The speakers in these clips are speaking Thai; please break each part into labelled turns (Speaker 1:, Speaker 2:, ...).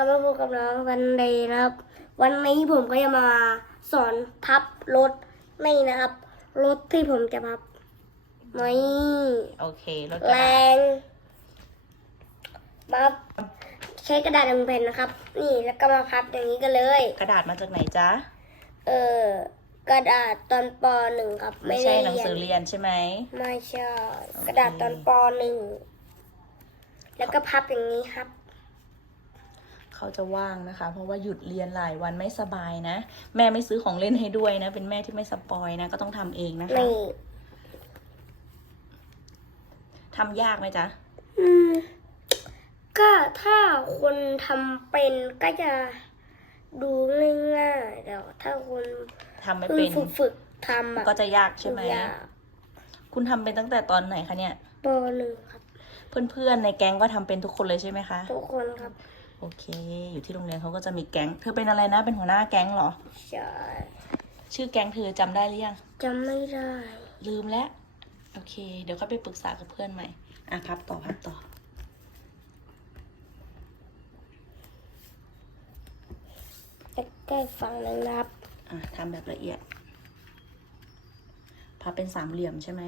Speaker 1: ครับมาพบกับน้องวันเดย์นะครับ วันนี้ผมก็จะมาสอนพับรถนี่นะครับรถที่ผมจะพับนี่
Speaker 2: โอเครถก
Speaker 1: แร
Speaker 2: ระดาษ
Speaker 1: งพับใช้กระดาษหนึ่งแผ่นนะครับ นี่แล้วก็มาพับอย่างนี้กันเลย
Speaker 2: กระดาษมาจากไหนจ๊ะ
Speaker 1: เออกระดาษตอนปหนึ่งครับ
Speaker 2: ไม่
Speaker 1: ไม่
Speaker 2: ใช่
Speaker 1: ได้
Speaker 2: หนัง
Speaker 1: เรียน
Speaker 2: สือเรียนใช่ไหม
Speaker 1: ไม่ใช่
Speaker 2: โอเค
Speaker 1: กระดาษตอนปหนึ่งแล้วก็พับอย่างนี้ครับ
Speaker 2: เขาจะว่างนะคะ เพราะว่าหยุดเรียนหลายวันไม่สบายนะ แม่ไม่ซื้อของเล่นให้ด้วยนะ เป็นแม่ที่ไม่สปอยนะ ก็ต้องทำเองนะคะ
Speaker 1: นี่
Speaker 2: ทำยากไหมจ๊ะ
Speaker 1: อืมก็ถ้าคนทำเป็นก็จะดูง่ายๆแต่ถ้าคน
Speaker 2: ทำไม่
Speaker 1: เพิ่
Speaker 2: เป็
Speaker 1: ง
Speaker 2: น
Speaker 1: ฝึกฝึกๆทำอะ
Speaker 2: ก็จะยากใช่ไหม
Speaker 1: ยาก
Speaker 2: คุณทำเป็นตั้งแต่ตอนไหนคะเนี่ย
Speaker 1: ปหนึ่งครับ
Speaker 2: เพื่อนๆในแก๊งก็ทำเป็นทุกคนเลยใช่ไหมคะ
Speaker 1: ทุกคนครับ
Speaker 2: โอเค อยู่ที่โรงเรียนเขาก็จะมีแก๊ง เธอเป็นอะไรนะ เป็นหัวหน้าแก๊งเหรอ
Speaker 1: ใช่
Speaker 2: ชื่อแก๊งเธอจำได้หรือยัง
Speaker 1: จำไม่ได้
Speaker 2: ลืมแล้ว โอเค เดี๋ยวค่อยไปปรึกษากับเพื่อนใหม่ อะพับต่อพับต่อ
Speaker 1: ใกล้ๆฝั่งหนึงนะครับ
Speaker 2: อะทำแบบละเอียด พับเป็นสามเหลี่ยมใช่ไหม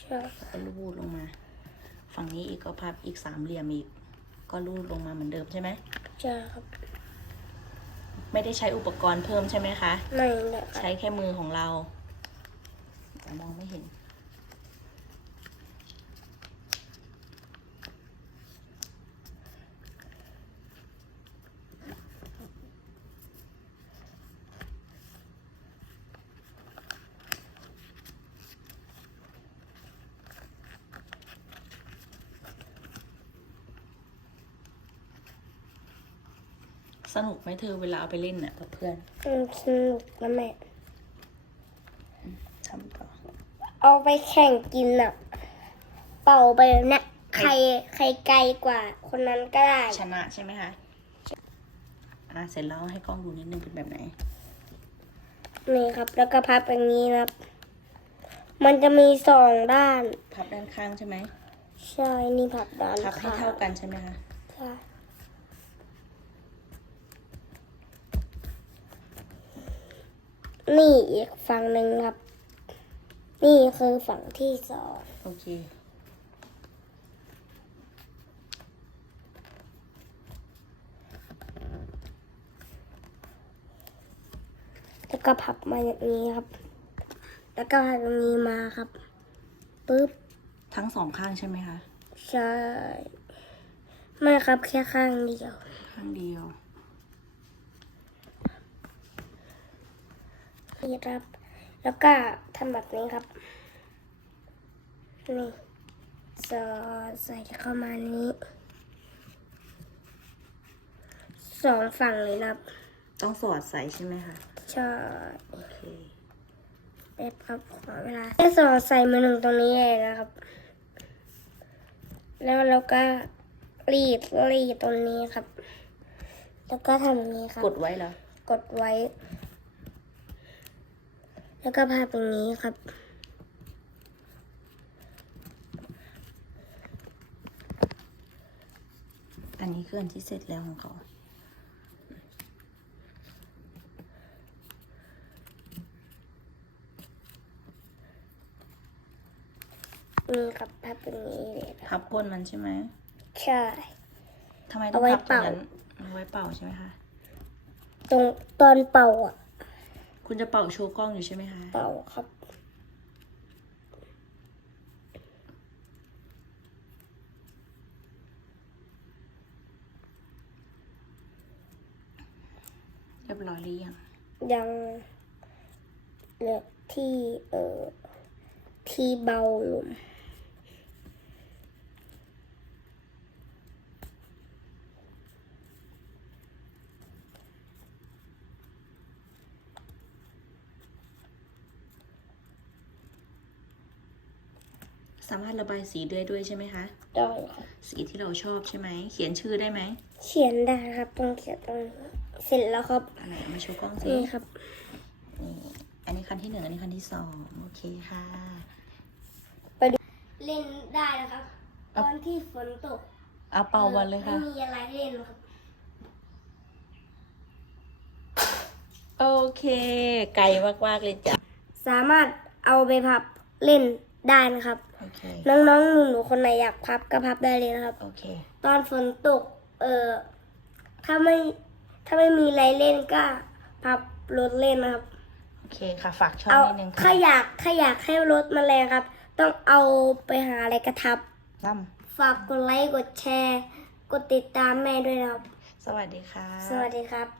Speaker 1: ใช่
Speaker 2: ก็รูดลงมา ฝั่งนี้อีกก็พับอีกสามเหลี่ยมอีก ก็รูดลงมาเหมือนเดิมใช่ไหม
Speaker 1: ใช่ครับ
Speaker 2: ไม่ได้ใช้อุปกรณ์เพิ่มใช่ไหมคะ
Speaker 1: ไม่นะครั
Speaker 2: ใช้
Speaker 1: บ
Speaker 2: แค่มือของเราแต่มองไม่เห็น สนุกไหมเธอเวลาเอาไปเล่นน่ะกับเพื่อน
Speaker 1: อืมสนุกนะแม่
Speaker 2: ทำต่อ
Speaker 1: เอาไปแข่งกินอะเป่าไปแบบเนี้ยใครใครไกลกว่า คนนั้นก็ได้
Speaker 2: ชนะใช่ไหมคะอะเสร็จแล้วให้กล้องดูนิดนึงเป็นแบบไหน
Speaker 1: นี่ครับ แล้วก็พับอย่างนี้นะครับ มันจะมีสองด้าน
Speaker 2: พับด้านข้างใช่ไหม
Speaker 1: ใช่นี่พับด้าน
Speaker 2: พับให้
Speaker 1: ข้าง
Speaker 2: เท่ากันใช่ไหมคะ
Speaker 1: ใช่ นี่อีกฝั่งหนึ่งครับ นี่คือฝั่งที่สอง
Speaker 2: โอเค
Speaker 1: แล้วก็พับมาอย่างนี้ครับ แล้วก็พับอย่างนี้มาครับปึ๊บ
Speaker 2: ทั้งสองข้างใช่ไหมคะ
Speaker 1: ใช่ ไม่ครับแค่ข้างเดียว
Speaker 2: ข้างเดียว
Speaker 1: นี่ครับ แล้วก็ทำแบบนี้ครับ นี่สอดใส่เข้ามานี้สองฝั่งเลยนะครับ
Speaker 2: ต้องสอดใส่ใช่ไหมคะ
Speaker 1: ใช่
Speaker 2: โอเค
Speaker 1: เด็บครับขอเวลาแค่สอดใส่มือหนึ่งตรงนี้เองนะครับ แล้วเราก็รีดรีดตรงนี้ครับ แล้วก็ทำอย่างนี้ครับ
Speaker 2: กดไว้แล้ว
Speaker 1: กดไว้ แล้วก็พับอย่างนี้ครับ
Speaker 2: อันนี้คืออันที่เสร็จแล้วของเขา
Speaker 1: นี่ครับพับอย่างนี้เลยครับ
Speaker 2: พับก้นมันใช่ไหม
Speaker 1: ใช่
Speaker 2: ทำไมต้อ
Speaker 1: เอา
Speaker 2: ง
Speaker 1: ไว้
Speaker 2: พับตรงนั้น
Speaker 1: เป่า
Speaker 2: เอาไว้เป่าใช่ไหมคะ
Speaker 1: ตรงตอนเป่าอะ
Speaker 2: คุณจะเป่าโชว์กล้องอยู่ใช่ไหมคะ
Speaker 1: เป่าครับ
Speaker 2: เรียบร้อยหรือยัง
Speaker 1: ยังเหลือที่เอ่อที่เบาลง
Speaker 2: สามารถระบายสีได้ด้วยใช่ไหมคะ
Speaker 1: ได้ครับ
Speaker 2: สีที่เราชอบใช่ไหม เขียนชื่อได้ไหม
Speaker 1: เขียนได้ครับต้องเขียนตรงนี้เสร็จแล้วครับ
Speaker 2: อันไหนเอามาโชว์กล้องสิ
Speaker 1: นี่ครับ
Speaker 2: นี่อันนี้คันที่หนึ่งอันนี้คันที่สองโอเคค่ะ
Speaker 1: เล่นได้นะครับ ตอนที่ฝนตก
Speaker 2: เอาเป่าวันเลยค่ะ
Speaker 1: ไม่มีอะไรเล่นครับ
Speaker 2: โอเค ไกลมากๆเลยจ้ะ
Speaker 1: สามารถเอาไปพับเล่นได้นะครับ
Speaker 2: โอเค
Speaker 1: น้องๆ หนูๆคนไหนอยากพับก็พับได้เลยนะครับ
Speaker 2: โอเค
Speaker 1: ตอนฝนตก เออถ้าไม่ถ้าไม่มีอะไรเล่นก็พับรถเล่นนะครับ
Speaker 2: โอเคค่ะ ฝากช่อง
Speaker 1: เอา
Speaker 2: นิดนึง
Speaker 1: ถ้า
Speaker 2: ค่ะ
Speaker 1: อยากถ้าอยากให้รถมาแรงครับ ต้องเอาไปหาอะไรกระทับ
Speaker 2: ล่
Speaker 1: ฝากกดไลค์กดแชร์ กดติดตามแม่ด้วยนะครับำ
Speaker 2: สวัสดีค่ะ
Speaker 1: สวัสดีครับ